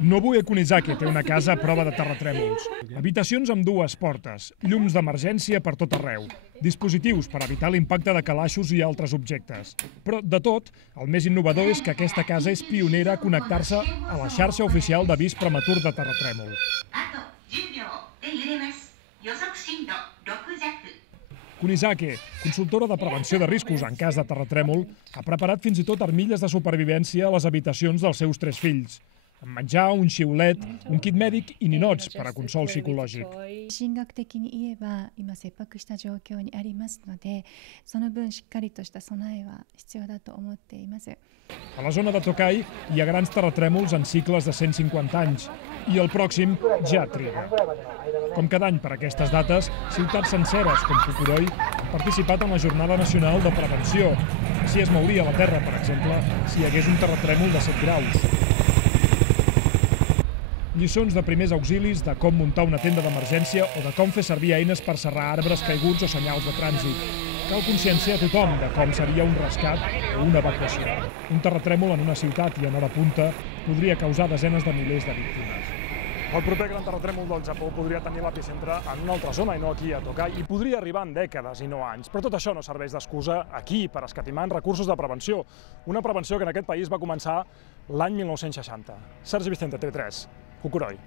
Nobuo Kunizake té una casa a prova de terratrèmols. Habitacions amb dues portes, llums d'emergència per tot arreu, dispositius per evitar l'impacte de calaixos i altres objectes. Però, de tot, el més innovador és que aquesta casa és pionera a connectar-se a la xarxa oficial d'avís prematur de terratrèmol. Kunizake, consultora de prevenció de riscos en cas de terratrèmol, ha preparat fins i tot armilles de supervivència a les habitacions dels seus 3 fills. Amb menjar, un xiulet, un kit mèdic i ninots per a consol psicològic. 神学的に言えば今切迫した状況にありますので、その分しっかりとした備えは必要だと思っています。 A la zona de Tokai hi ha grans terratrèmols en cicles de 150 anys i el pròxim ja triga. Com cada any per aquestes dates, ciutats senceres com Fukuroi han participat en la Jornada Nacional de Prevenció. Així es mouria la Terra, per exemple, si hi hagués un terratrèmol de 7 graus. Lliçons de primers auxilis, de com muntar una tenda d'emergència o de com fer servir eines per serrar arbres caiguts o senyals de trànsit. Cal conscienciar a tothom de com seria un rescat o una evacuació. Un terratrèmol en una ciutat i en hora punta podria causar desenes de milers de víctimes. El proper gran terratrèmol del Japó podria tenir l'epicentre en una altra zona i no aquí a Tokai, i podria arribar en dècades i no anys. Però tot això no serveix d'excusa aquí per escatimar en recursos de prevenció. Una prevenció que en aquest país va començar l'any 1960. Sergi Vicente, TV3, Fukuroi.